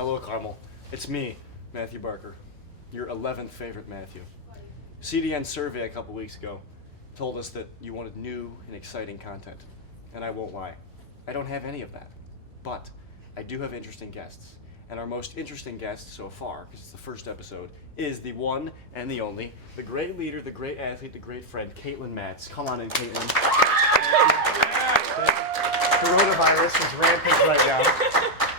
Hello, Carmel. It's me, Matthew Barker, your 11th favorite Matthew. CDN's survey a couple weeks ago told us that you wanted new and exciting content. And I won't lie, I don't have any of that. But I do have interesting guests. And our most interesting guest so far, because it's the first episode, is the one and the only, the great leader, the great athlete, the great friend, Kaytlyn Matz. Come on in, Kaytlyn. Coronavirus is rampant right now.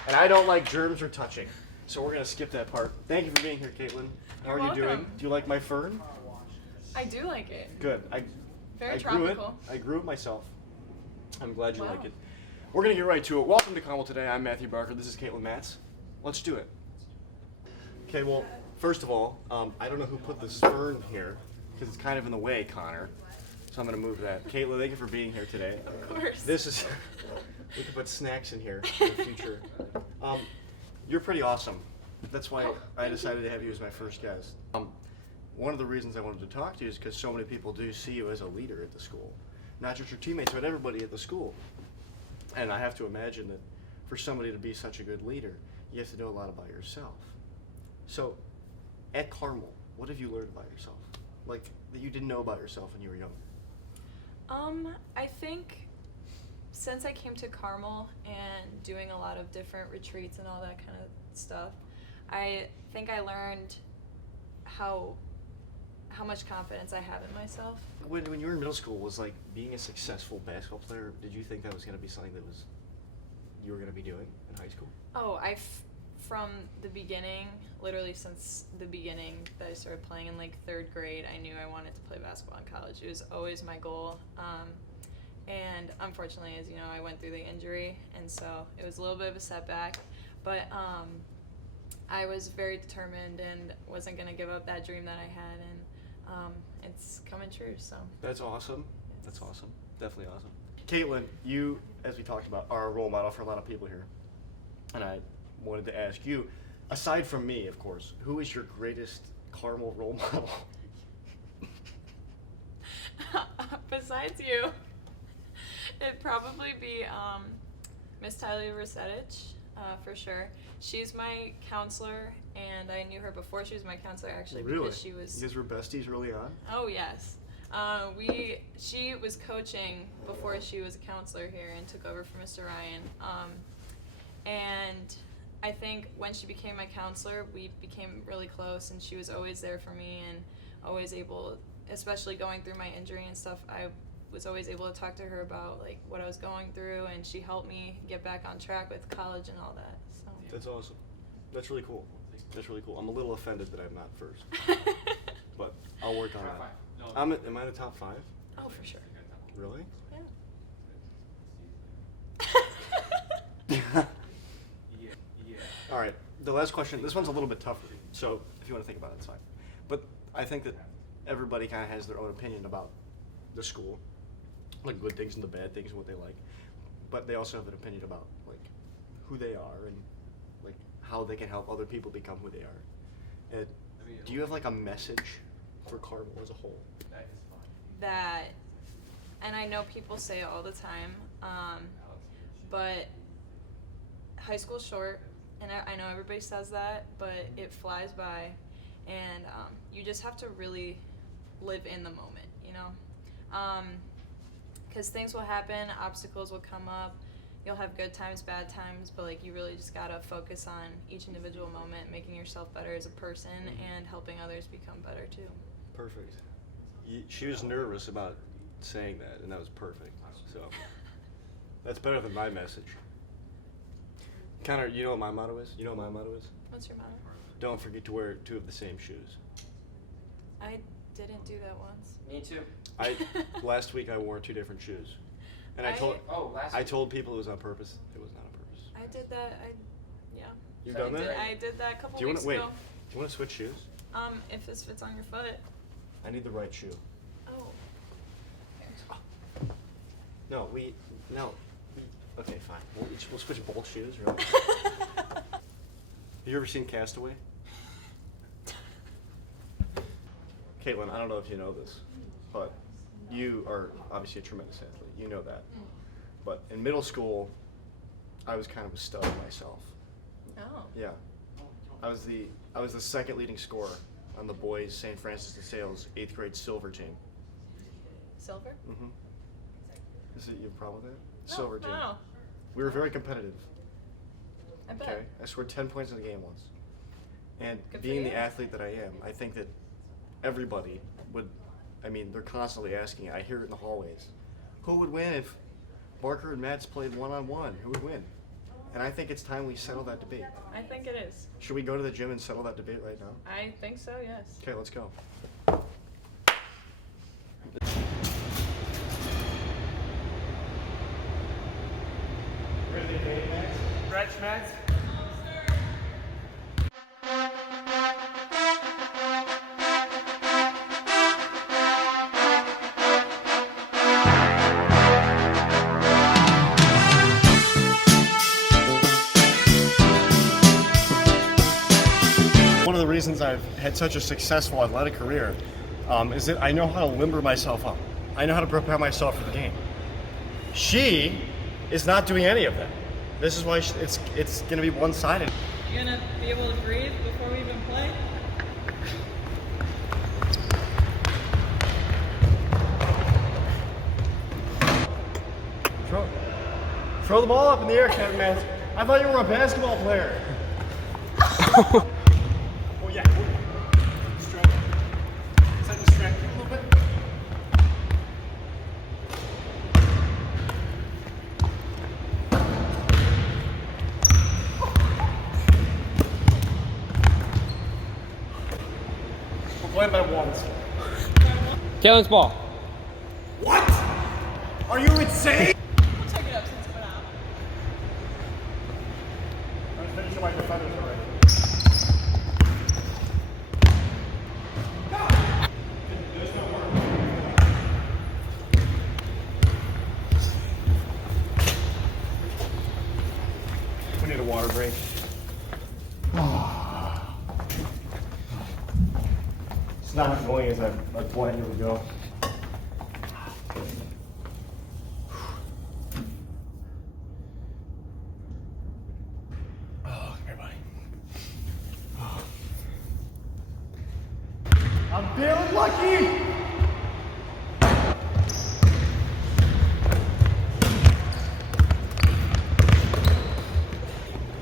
And I don't like germs or touching. So we're going to skip that part. Thank you for being here, Kaytlyn. How are you doing? Do you like my fern? I do like it. Good. Very I tropical. I grew it myself. I'm glad you like it. We're going to get right to it. Welcome to Carmel today. I'm Matthew Barker. This is Kaytlyn Matz. Let's do it. Okay, well, first of all, I don't know who put this fern here, because it's kind of in the way, Connor. So I'm going to move that. Kaytlyn, thank you for being here today. Of course. This is, we can put snacks in here in the future. You're pretty awesome. That's why I decided to have you as my first guest. One of the reasons I wanted to talk to you is because so many people do see you as a leader at the school. Not just your teammates, but everybody at the school. And I have to imagine that for somebody to be such a good leader, you have to know a lot about yourself. So, at Carmel, what have you learned about yourself? Like, that you didn't know about yourself when you were younger? I think since I came to Carmel and doing a lot of different retreats and all that kind of stuff, I think I learned how much confidence I have in myself. When you were in middle school, was like being a successful basketball player, did you think that was going to be something that you were going to be doing in high school? Oh, from the beginning, literally since the beginning that I started playing in like 3rd grade, I knew I wanted to play basketball in college. It was always my goal. And unfortunately, as you know, I went through the injury, and so it was a little bit of a setback. But I was very determined and wasn't going to give up that dream that I had, and it's coming true. So that's awesome. That's awesome. Definitely awesome. Kaytlyn, you, as we talked about, are a role model for a lot of people here. And I wanted to ask you, aside from me, of course, who is your greatest Carmel role model? Besides you, it'd probably be Miss Tyler Resetich, for sure. She's my counselor, and I knew her before she was my counselor, actually. Really? Because she was. You guys were besties early on? Oh, yes. She was coaching before she was a counselor here and took over for Mr. Ryan. And I think when she became my counselor, we became really close, and she was always there for me and always able, especially going through my injury and stuff, I was always able to talk to her about like what I was going through, and she helped me get back on track with college and all that. So. That's awesome. That's really cool. That's really cool. I'm a little offended that I'm not first, but I'll work on that. Am I in the top 5? Oh, for sure. Really? Yeah. All right, the last question, this one's a little bit tougher, so if you want to think about it, it's fine. But I think that everybody kind of has their own opinion about the school, like good things and the bad things and what they like. But they also have an opinion about like who they are and like how they can help other people become who they are. And do you have like a message for Carmel as a whole? That, and I know people say it all the time, but high school's short, and I know everybody says that, but it flies by, and you just have to really live in the moment, you know? Because things will happen, obstacles will come up, you'll have good times, bad times, but like you really just gotta focus on each individual moment, making yourself better as a person, and helping others become better too. Perfect. She was nervous about saying that, and that was perfect. So that's better than my message. Connor, you know what my motto is? You know what my motto is? What's your motto? Don't forget to wear 2 of the same shoes. I didn't do that once. Me too. Last week I wore 2 different shoes, and I told people it was on purpose. It was not on purpose. I did that. Yeah. You've done that? I did that a couple Do you weeks want to ago. wait? Do you want to switch shoes? If this fits on your foot. I need the right shoe. Oh. No. Okay, fine. We'll switch both shoes, right? Have you ever seen Castaway? Kaytlyn, I don't know if you know this, but you are obviously a tremendous athlete. You know that. But in middle school, I was kind of a stud myself. Oh. Yeah. I was the second leading scorer on the boys St. Francis de Sales 8th grade silver team. Silver? Mm-hmm. Is it you have a problem with that? No, Silver team. No. We were very competitive. I bet. Okay, I scored 10 points in a game once. And Good for being you. the athlete that I am, I think that everybody would, I mean, they're constantly asking, I hear it in the hallways, who would win if Barker and Matz played one-on-one? Who would win? And I think it's time we settle that debate. I think it is. Should we go to the gym and settle that debate right now? I think so, yes. Okay, let's go. Ready to debate, Max? Stretch, Matz. One of the reasons I've had such a successful athletic career is that I know how to limber myself up. I know how to prepare myself for the game. She is not doing any of that. This is why it's going to be one-sided. You gonna be able to breathe before we even play? Throw the ball up in the air, Kevin Matz. I thought you were a basketball player. Oh yeah. Stretch. Set the stretch a little bit. We're playing by ones. Kaytlyn's ball. What? Are you insane? We'll check it up since we're out. I was finishing my defenders already. We need a water break. It's not going as I planned it would go. Oh, here, buddy. Oh. I'm feeling lucky!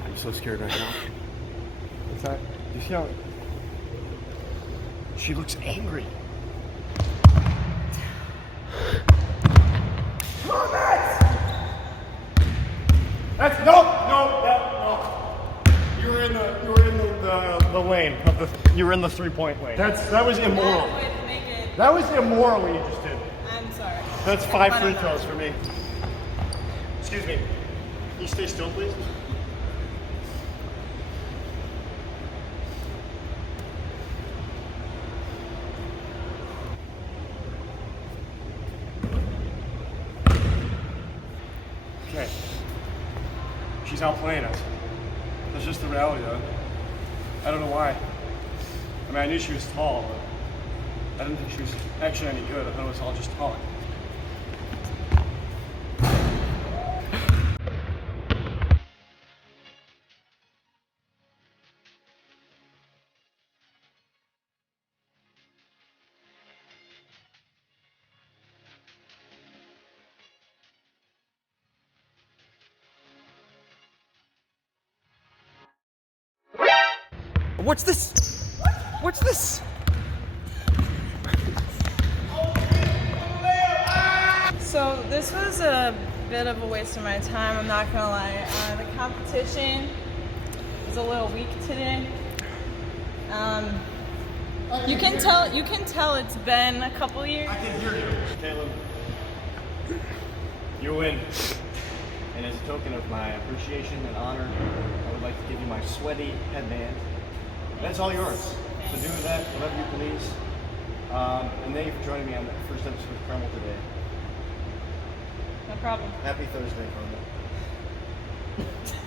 I'm so scared right now. What's that? You see how she looks angry. Come on, Matz! That's no. You were in the lane of you were in the 3-point lane. That was immoral. Way to make it. That was immoral what you just did. I'm sorry. That's 5 free throws for me. Excuse me. Can you stay still, please? Okay. She's outplaying us. That's just the reality of it. I don't know why. I mean, I knew she was tall, but I didn't think she was actually any good. I thought it was all just talk. What's this? What's this? So this was a bit of a waste of my time, I'm not gonna lie. The competition was a little weak today. You can tell it's been a couple years. I can hear you. Kaytlyn, you win. And as a token of my appreciation and honor, I would like to give you my sweaty headband. That's all yours. So do with that whatever you please. And thank you for joining me on the first episode of Carmel today. No problem. Happy Thursday, Carmel.